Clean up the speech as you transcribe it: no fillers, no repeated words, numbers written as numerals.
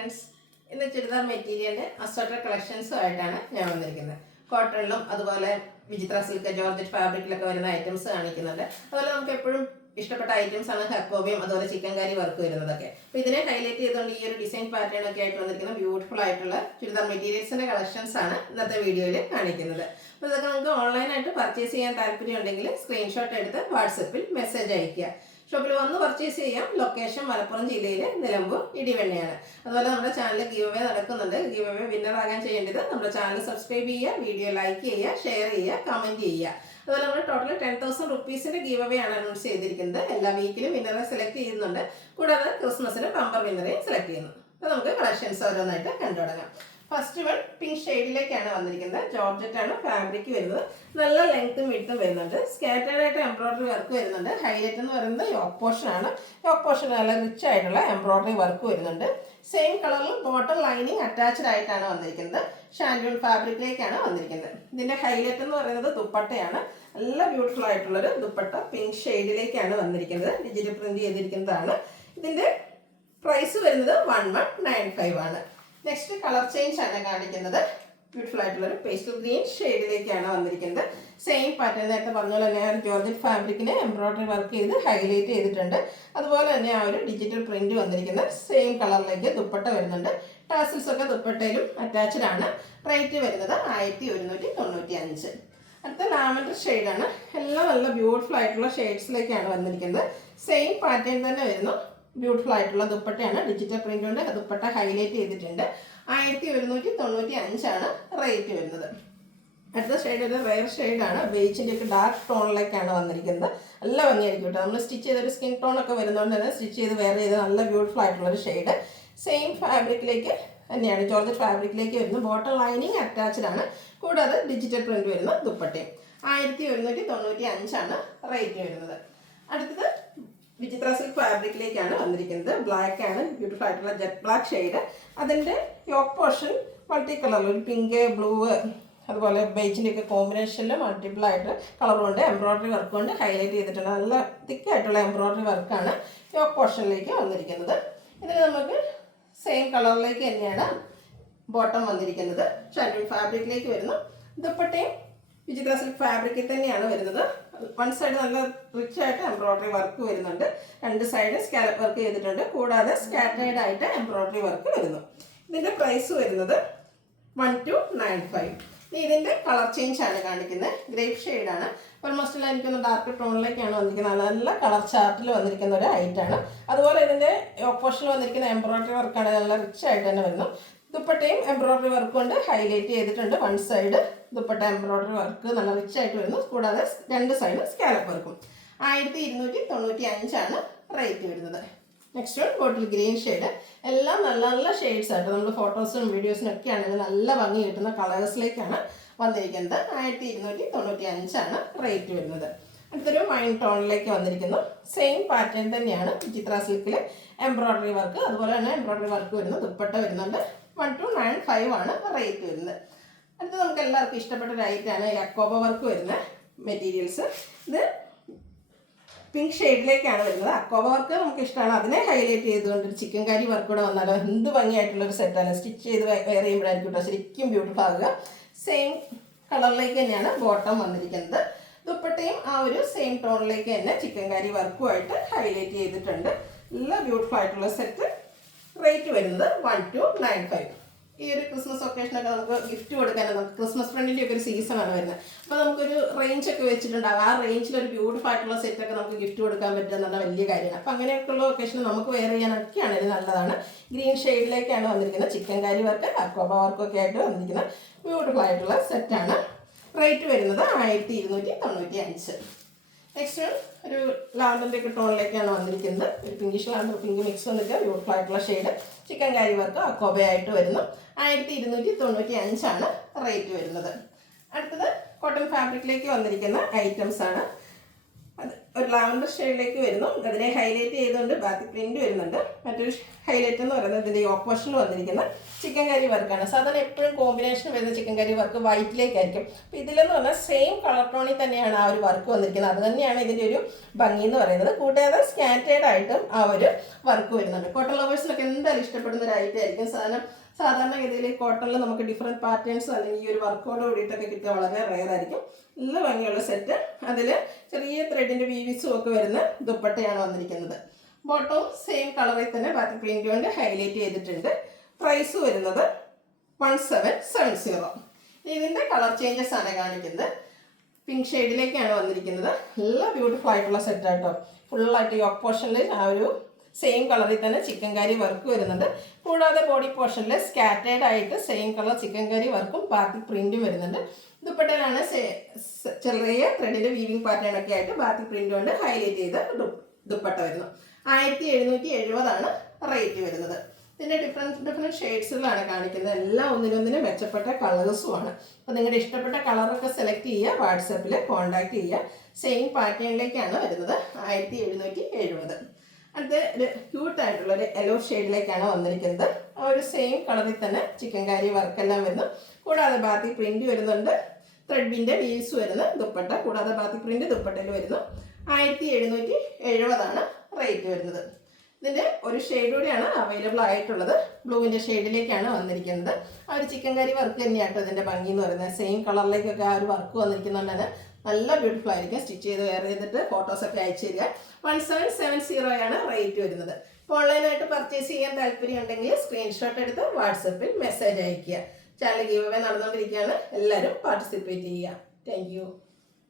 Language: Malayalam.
ഫ്രണ്ട്സ്, ഇന്ന് ചുരിദാർ മെറ്റീരിയലിൻ്റെ അസോർട്ടഡ് കളക്ഷൻസുമായിട്ടാണ് ഞാൻ വന്നിരിക്കുന്നത്. കോട്ടണിലും അതുപോലെ വിചിത്ര സിൽക്ക്, ജോർജറ്റ് ഫാബ്രിക്കിലൊക്കെ വരുന്ന ഐറ്റംസ് കാണിക്കുന്നുണ്ട്. അതുപോലെ നമുക്ക് എപ്പോഴും ഇഷ്ടപ്പെട്ട ഐറ്റംസ് ആണ് ഹക്കോബയും അതുപോലെ ചിക്കൻ കറി വർക്ക് വരുന്നതൊക്കെ. അപ്പോൾ ഇതിനെ ഹൈലൈറ്റ് ചെയ്തുകൊണ്ട് ഈ ഒരു ഡിസൈൻ പാറ്റേൺ ഒക്കെ ആയിട്ട് വന്നിരിക്കുന്ന ബ്യൂട്ടിഫുൾ ആയിട്ടുള്ള ചുരിദാർ മെറ്റീരിയൽസിൻ്റെ കളക്ഷൻസ് ആണ് ഇന്നത്തെ വീഡിയോയിൽ കാണിക്കുന്നത്. അപ്പോൾ ഇതൊക്കെ നമുക്ക് ഓൺലൈനായിട്ട് പർച്ചേസ് ചെയ്യാൻ താല്പര്യം ഉണ്ടെങ്കിൽ സ്ക്രീൻഷോട്ട് എടുത്ത് വാട്സപ്പിൽ മെസ്സേജ് അയയ്ക്കുക. ഷോപ്പിൽ വന്ന് പർച്ചേസ് ചെയ്യാം. ലൊക്കേഷൻ മലപ്പുറം ജില്ലയിലെ നിലമ്പൂർ ഇടിവെണ്ണയാണ്. അതുപോലെ നമ്മുടെ ചാനൽ ഗീവ് അവേ നടക്കുന്നുണ്ട്. ഗീവ് അവേ വിന്നർ ആകാൻ ചെയ്യേണ്ടത് നമ്മുടെ ചാനൽ സബ്സ്ക്രൈബ് ചെയ്യുക, വീഡിയോ ലൈക്ക് ചെയ്യുക, ഷെയർ ചെയ്യുക, കമൻറ്റ് ചെയ്യുക. അതുപോലെ നമ്മൾ ടോട്ടൽ 10,000 റുപ്പീസിൻ്റെ ഗീവ് അവേ ആണ് അനൗൺസ് ചെയ്തിരിക്കുന്നത്. എല്ലാ വീക്കിലും വിന്നറെ സെലക്ട് ചെയ്യുന്നുണ്ട്. കൂടാതെ ക്രിസ്മസിന് ബമ്പർ വിന്നറെയും സെലക്ട് ചെയ്യുന്നു. അപ്പോൾ നമുക്ക് കളക്ഷൻസ് ഓരോന്നായിട്ട് കണ്ടു തുടങ്ങാം. ഫസ്റ്റ് വൺ പിങ്ക് ഷെയ്ഡിലേക്കാണ് വന്നിരിക്കുന്നത്. ജോർജറ്റ് ആണ് ഫാബ്രിക് വരുന്നത്. നല്ല ലെങ്ത്തും വിഡ്ത്തും വരുന്നുണ്ട്. സ്കാറ്റേർഡ് ആയിട്ട് എംബ്രോയിഡറി വർക്ക് വരുന്നുണ്ട്. ഹൈലൈറ്റ് എന്ന് പറയുന്നത് യോക്ക് പോർഷൻ ആണ്. യോക്ക് പോർഷൻ നല്ല റിച്ച് ആയിട്ടുള്ള എംബ്രോയിഡറി വർക്ക് വരുന്നുണ്ട്. സെയിം കളറിൽ ബോട്ടം ലൈനിങ് അറ്റാച്ച്ഡ് ആയിട്ടാണ് വന്നിരിക്കുന്നത്. ഷാൻഡൂൺ ഫാബ്രിക്കിലേക്കാണ് വന്നിരിക്കുന്നത്. ഇതിന്റെ ഹൈലൈറ്റ് എന്ന് പറയുന്നത് ദുപ്പട്ടയാണ്. നല്ല ബ്യൂട്ടിഫുൾ ആയിട്ടുള്ളൊരു ദുപ്പട്ട പിങ്ക് ഷെയ്ഡിലേക്കാണ് വന്നിരിക്കുന്നത്. ഡിജിറ്റൽ പ്രിന്റ് ചെയ്തിരിക്കുന്നതാണ്. ഇതിന്റെ പ്രൈസ് വരുന്നത് 1195 ആണ്. നെക്സ്റ്റ് കളർ ചേഞ്ച് ആണ് കാണിക്കുന്നത്. ബ്യൂട്ടിഫുൾ ആയിട്ടുള്ളൊരു പേസ്റ്റൽ ഗ്രീൻ ഷെയ്ഡിലേക്കാണ് വന്നിരിക്കുന്നത്. സെയിം പാറ്റേൺ നേരത്തെ പറഞ്ഞ പോലെ തന്നെ ആ ഒരു ജോർജറ്റ് ഫാബ്രിക്കിനെ എംബ്രോയിഡറി വർക്ക് ചെയ്ത് ഹൈലൈറ്റ് ചെയ്തിട്ടുണ്ട്. അതുപോലെ തന്നെ ആ ഒരു ഡിജിറ്റൽ പ്രിന്റ് വന്നിരിക്കുന്നത് സെയിം കളറിലേക്ക് ദുപ്പട്ട വരുന്നുണ്ട്. ടാസിൽസ് ഒക്കെ ദുപ്പട്ടയിലും അറ്റാച്ച്ഡ് ആണ്. റേറ്റ് വരുന്നത് 1195. അടുത്ത ലാവൻഡർ ഷെയ്ഡാണ്. എല്ലാം നല്ല ബ്യൂട്ടിഫുൾ ആയിട്ടുള്ള ഷെയ്ഡ്സിലേക്കാണ് വന്നിരിക്കുന്നത്. സെയിം പാറ്റേൺ തന്നെ വരുന്നു. ബ്യൂട്ടിഫുൾ ആയിട്ടുള്ള ദുപ്പട്ടയാണ്. ഡിജിറ്റൽ പ്രിന്റ് കൊണ്ട് ദുപ്പട്ട ഹൈലൈറ്റ് ചെയ്തിട്ടുണ്ട്. 1195 ആണ് റേറ്റ് വരുന്നത്. അടുത്ത ഷെയ്ഡ് ഒരു റെയർ ഷെയ്ഡാണ്. ബേജിൻ്റെ ഒക്കെ ഡാർക്ക് ടോണിലേക്കാണ് വന്നിരിക്കുന്നത്. നല്ല ഭംഗിയായിരിക്കും കേട്ടോ. നമ്മൾ സ്റ്റിച്ച് ചെയ്തൊരു സ്കിൻ ടോൺ ഒക്കെ വരുന്നതുകൊണ്ട് തന്നെ സ്റ്റിച്ച് ചെയ്ത് വെയർ ചെയ്ത് നല്ല ബ്യൂട്ടിഫുൾ ആയിട്ടുള്ളൊരു ഷെയ്ഡ്. സെയിം ഫാബ്രിക്കിലേക്ക് തന്നെയാണ്, ജോർജറ്റ് ഫാബ്രിക്കിലേക്ക് വരുന്നത്. ബോട്ടം ലൈനിങ് അറ്റാച്ച്ഡ് ആണ്. കൂടാതെ ഡിജിറ്റൽ പ്രിന്റ് വരുന്ന ദുപ്പട്ടയും. 1195 ആണ് റേറ്റ് വരുന്നത്. അടുത്തത് വിചിത്ര സിൽക്ക് ഫാബ്രിക്കിലേക്കാണ് വന്നിരിക്കുന്നത്. ബ്ലാക്ക് ആണ്, ബ്യൂട്ടിഫുൾ ആയിട്ടുള്ള ജെറ്റ് ബ്ലാക്ക് ഷെയ്ഡ്. അതിൻ്റെ യോക്ക് പോർഷൻ മൾട്ടി കളറിൽ ഒരു പിങ്ക്, ബ്ലൂ, അതുപോലെ ബേജിൻ്റെ ഒക്കെ കോമ്പിനേഷനിൽ മൾട്ടിപ്പിൾ ആയിട്ട് കളർ കൊണ്ട് എംബ്രോയിഡറി വർക്ക് കൊണ്ട് ഹൈലൈറ്റ് ചെയ്തിട്ടുണ്ട്. നല്ല തിക്കായിട്ടുള്ള എംബ്രോയിഡറി വർക്കാണ് യോക്ക് പോർഷനിലേക്ക് വന്നിരിക്കുന്നത്. ഇതിന് നമുക്ക് സെയിം കളറിലേക്ക് തന്നെയാണ് ബോട്ടം വന്നിരിക്കുന്നത്. ഷാൻഡൂൺ ഫാബ്രിക്കിലേക്ക് വരുന്നു. ദുപ്പട്ടയും വിചിത്ര സിൽക്ക് ഫാബ്രിക്കിൽ തന്നെയാണ് വരുന്നത്. വൺ സൈഡ് നല്ല റിച്ച് ആയിട്ട് എംബ്രോയിഡറി വർക്ക് വരുന്നുണ്ട്. രണ്ട് സൈഡ് സ്കാലപ്പ് വർക്ക് ചെയ്തിട്ടുണ്ട്. കൂടാതെ സ്കാറ്റേർഡ് ആയിട്ട് എംബ്രോയിഡറി വർക്ക് വരുന്നു. ഇതിൻ്റെ പ്രൈസ് വരുന്നത് 1295. ഇതിൻ്റെ കളർ ചേഞ്ച് ആണ് കാണിക്കുന്നത്. ഗ്രേപ്പ് ഷെയ്ഡാണ്. ഓൾമോസ്റ്റ് എല്ലാം എനിക്കൊന്ന് ഡാർക്ക് ടോണിലേക്കാണ് വന്നിരിക്കുന്നത്. നല്ല കളർ ചാർട്ടിൽ വന്നിരിക്കുന്ന ഒരു ഐറ്റാണ്. അതുപോലെ ഇതിൻ്റെ ഓപ്പോഷനിൽ വന്നിരിക്കുന്ന എംബ്രോയിഡറി വർക്കാണ് നല്ല റിച്ച് ആയിട്ട് തന്നെ വരുന്നു. ദുപ്പട്ടയും എംബ്രോയിഡറി വർക്ക് കൊണ്ട് ഹൈലൈറ്റ് ചെയ്തിട്ടുണ്ട്. One side dupatta embroidery work നല്ല റിച്ച് ആയിട്ട് വരുന്നു. കൂടാതെ രണ്ട് സൈഡ് സ്കാലപ്പ് വർക്കും. 1295 ആണ് റേറ്റ് വരുന്നത്. Next one bottle green shade. എല്ലാം നല്ല നല്ല ഷെയ്ഡ്സ് ആയിട്ട് നമ്മൾ ഫോട്ടോസും വീഡിയോസിനും ഒക്കെ ആണെങ്കിൽ നല്ല ഭംഗി കിട്ടുന്ന കളേഴ്സിലേക്കാണ് വന്നിരിക്കുന്നത്. 1295 ആണ് റേറ്റ് വരുന്നത്. അടുത്തൊരു വൈൻ ടോണിലേക്ക് വന്നിരിക്കുന്നു. സെയിം പാറ്റേൺ തന്നെയാണ്. വിചിത്ര സിൽക്കിൽ എംബ്രോയിഡറി വർക്ക്, അതുപോലെ തന്നെ എംബ്രോയിഡറി വർക്ക് വരുന്നു. ദുപ്പട്ട വരുന്നുണ്ട്. 1295 ആണ് റേറ്റ് വരുന്നത്. അടുത്ത് നമുക്ക് എല്ലാവർക്കും ഇഷ്ടപ്പെട്ട ഒരു ഐറ്റാണ് യക്കോബ വർക്ക് വരുന്ന മെറ്റീരിയൽസ്. ഇത് പിങ്ക് ഷെയ്ഡിലേക്കാണ് വരുന്നത്. അക്കോബ വർക്ക് നമുക്ക് ഇഷ്ടമാണ്. അതിനെ ഹൈലൈറ്റ് ചെയ്തുകൊണ്ട് ഒരു ചിക്കൻ കറി വർക്ക് കൂടെ വന്നാലോ എന്ത് ഭംഗിയായിട്ടുള്ളൊരു സെറ്റാണ്. സ്റ്റിച്ച് ചെയ്ത് വെയർ ചെയ്യുമ്പോഴായിരിക്കും കേട്ടോ ശരിക്കും ബ്യൂട്ടിഫുൾ ആകുക. സെയിം കളറിലേക്ക് തന്നെയാണ് ബോട്ടം വന്നിരിക്കുന്നത്. ദുപ്പട്ടയും ആ ഒരു സെയിം ടോണിലേക്ക് തന്നെ ചിക്കൻ കറി വർക്കുമായിട്ട് ഹൈലൈറ്റ് ചെയ്തിട്ടുണ്ട്. നല്ല ബ്യൂട്ടിഫുൾ ആയിട്ടുള്ള സെറ്റ്. റേറ്റ് വരുന്നത് 1295. ഈ ഒരു ക്രിസ്മസ് ഒക്കേഷനൊക്കെ നമുക്ക് ഗിഫ്റ്റ് കൊടുക്കാനും നമുക്ക് ക്രിസ്മസ് ഫ്രണ്ടിൻ്റെ ഒക്കെ ഒരു സീസണാണ് വരുന്നത്. അപ്പോൾ നമുക്കൊരു റേഞ്ചൊക്കെ വെച്ചിട്ടുണ്ടാകും. ആ റേഞ്ചിൽ ഒരു ബ്യൂട്ടിഫുൾ ആയിട്ടുള്ള സെറ്റൊക്കെ നമുക്ക് ഗിഫ്റ്റ് കൊടുക്കാൻ പറ്റുക എന്നുള്ള വലിയ കാര്യമാണ്. അപ്പോൾ അങ്ങനെയൊക്കെയുള്ള ഒക്കേഷൻ നമുക്ക് വെയർ ചെയ്യാനൊക്കെയാണ് ഇത് നല്ലതാണ്. ഗ്രീൻ ഷെയ്ഡിലേക്കാണ് വന്നിരിക്കുന്നത്. ചിക്കൻ കറി വർക്ക്, അക്കോബ വർക്കൊക്കെ ആയിട്ട് വന്നിരിക്കുന്ന ബ്യൂട്ടിഫുൾ ആയിട്ടുള്ള സെറ്റാണ്. റേറ്റ് വരുന്നത് 1295. നെക്സ്റ്റ് ഒരു ലാവൻഡറിൻ്റെ ഒക്കെ ടോണിലേക്കാണ് വന്നിരിക്കുന്നത്. ഒരു പിങ്കിഷ് ലാവൻഡർ പിങ്ക് മിക്സ് വന്നിട്ട് ബ്യൂട്ടിഫുൾ ആയിട്ടുള്ള ഷെയ്ഡ്. ചിക്കൻ കറി വർക്ക് അക്കോബയായിട്ട് വരുന്നു. 1295 ആണ് റേറ്റ് വരുന്നത്. അടുത്തത് കോട്ടൺ ഫാബ്രിക്കിലേക്ക് വന്നിരിക്കുന്ന ഐറ്റംസ് ആണ്. അത് ഒരു ലാവൻഡർ ഷെയ്ഡിലേക്ക് വരുന്നു. അതിനെ ഹൈലൈറ്റ് ചെയ്തുകൊണ്ട് ബാത്തിക് പ്രിന്റ് വരുന്നുണ്ട്. മറ്റൊരു ഹൈലൈറ്റ് എന്ന് പറയുന്നത് ഇതിൻ്റെ ഓപ്പോഷനിൽ വന്നിരിക്കുന്ന ചിക്കൻ കറി വർക്കാണ്. സാധാരണ എപ്പോഴും കോമ്പിനേഷൻ വരുന്ന ചിക്കൻ കറി വർക്ക് വൈറ്റിലേക്കായിരിക്കും. അപ്പോൾ ഇതിലെന്ന് പറഞ്ഞാൽ സെയിം കളർ ടോണിൽ തന്നെയാണ് ആ ഒരു വർക്ക് വന്നിരിക്കുന്നത്. അത് തന്നെയാണ് ഇതിൻ്റെ ഒരു ഭംഗി എന്ന് പറയുന്നത്. കൂടാതെ സ്കാറ്റേഡ് ആയിട്ടും ആ ഒരു വർക്ക് വരുന്നുണ്ട്. കോട്ടൺ ലവേഴ്സിനൊക്കെ എന്തായാലും ഇഷ്ടപ്പെടുന്ന ഒരു ഐറ്റം ആയിരിക്കും. സാധാരണഗതിയിൽ കോട്ടണിൽ നമുക്ക് ഡിഫറെൻറ്റ് പാറ്റേൺസ് അല്ലെങ്കിൽ ഈ ഒരു വർക്കോട് കൂടിയിട്ടൊക്കെ കിട്ടുക വളരെ റെയർ ആയിരിക്കും. നല്ല ഭംഗിയുള്ള സെറ്റ്. അതിൽ ചെറിയ ത്രെഡിൻ്റെ വീവിസും ഒക്കെ വരുന്ന ദുപ്പട്ടയാണ് വന്നിരിക്കുന്നത്. ബോട്ടവും സെയിം കളറിൽ തന്നെ ബാത്തിക് പ്രിന്റ് കൊണ്ട് ഹൈലൈറ്റ് ചെയ്തിട്ടുണ്ട്. പ്രൈസ് വരുന്നത് 1770. ഇതിൻ്റെ കളർ ചേഞ്ചസ് ആണ് കാണിക്കുന്നത്. പിങ്ക് ഷെയ്ഡിലേക്കാണ് വന്നിരിക്കുന്നത്. നല്ല ബ്യൂട്ടിഫുൾ ആയിട്ടുള്ള സെറ്റാട്ടോ. ഫുള്ളായിട്ട് ഈ പോർഷനിൽ ആ ഒരു സെയിം കളറിൽ തന്നെ ചിക്കൻ കറി വർക്ക് വരുന്നുണ്ട്. കൂടാതെ ബോഡി പോർഷനിൽ സ്കാറ്റേഡ് ആയിട്ട് സെയിം കളർ ചിക്കൻ കറി വർക്കും ബാത്തിക് പ്രിന്റും വരുന്നുണ്ട്. ദുപ്പട്ടയിലാണ് ചെറിയ ത്രെഡിൻ്റെ വീവിംഗ് പാറ്റേൺ ഒക്കെ ആയിട്ട് ബാത്തിക് പ്രിന്റ് കൊണ്ട് ഹൈലൈറ്റ് ചെയ്ത് ദുപ്പട്ട വരുന്നു. 1770 റേറ്റ് വരുന്നത്. ഇതിൻ്റെ ഡിഫറെൻറ്റ് ഷെയ്ഡ്സുകളാണ് കാണിക്കുന്നത്. എല്ലാം ഒന്നിനൊന്നിനും മെച്ചപ്പെട്ട കളേഴ്സുമാണ്. അപ്പോൾ നിങ്ങളുടെ ഇഷ്ടപ്പെട്ട കളറൊക്കെ സെലക്ട് ചെയ്യുക, വാട്സാപ്പിൽ കോൺടാക്ട് ചെയ്യുക. സെയിം പാറ്റേണിലേക്കാണ് വരുന്നത്. 1770. അടുത്ത് ഒരു ക്യൂട്ടായിട്ടുള്ളൊരു യെല്ലോ ഷെയ്ഡിലേക്കാണ് വന്നിരിക്കുന്നത്. ആ ഒരു സെയിം കളറിൽ തന്നെ ചിക്കൻ കറി വർക്കെല്ലാം വരുന്നു. കൂടാതെ ബാത്തിക് പ്രിന്റ് വരുന്നുണ്ട്. ത്രെഡിൻ്റെ വീവ്സ് വരുന്ന ദുപ്പട്ട. കൂടാതെ ബാത്തിക് പ്രിന്റ് ദുപ്പട്ടയിൽ വരുന്നു. 1770 റേറ്റ് വരുന്നത്. ഇതിൻ്റെ ഒരു ഷെയ്ഡ് കൂടിയാണ് അവൈലബിൾ ആയിട്ടുള്ളത്. ബ്ലൂവിൻ്റെ ഷെയ്ഡിലേക്കാണ് വന്നിരിക്കുന്നത്. ആ ഒരു ചിക്കൻ കറി വർക്ക് തന്നെയാട്ടോ ഇതിൻ്റെ ഭംഗി എന്ന് പറയുന്നത്. സെയിം കളറിലേക്കൊക്കെ ആ ഒരു വർക്ക് വന്നിരിക്കുന്നതുകൊണ്ട് തന്നെ നല്ല ബ്യൂട്ടിഫുൾ ആയിരിക്കും. സ്റ്റിച്ച് ചെയ്ത് വെയർ ചെയ്തിട്ട് ഫോട്ടോസൊക്കെ അയച്ചു തരിക. 1770 റേറ്റ് വരുന്നത്. ഇപ്പോൾ ഓൺലൈനായിട്ട് പർച്ചേസ് ചെയ്യാൻ താല്പര്യം ഉണ്ടെങ്കിൽ സ്ക്രീൻഷോട്ട് എടുത്ത് വാട്സപ്പിൽ മെസ്സേജ് അയയ്ക്കുക. ചാനൽ ഗീവ് അവേ നടന്നുകൊണ്ടിരിക്കുകയാണ്. എല്ലാവരും പാർട്ടിസിപ്പേറ്റ് ചെയ്യുക. താങ്ക്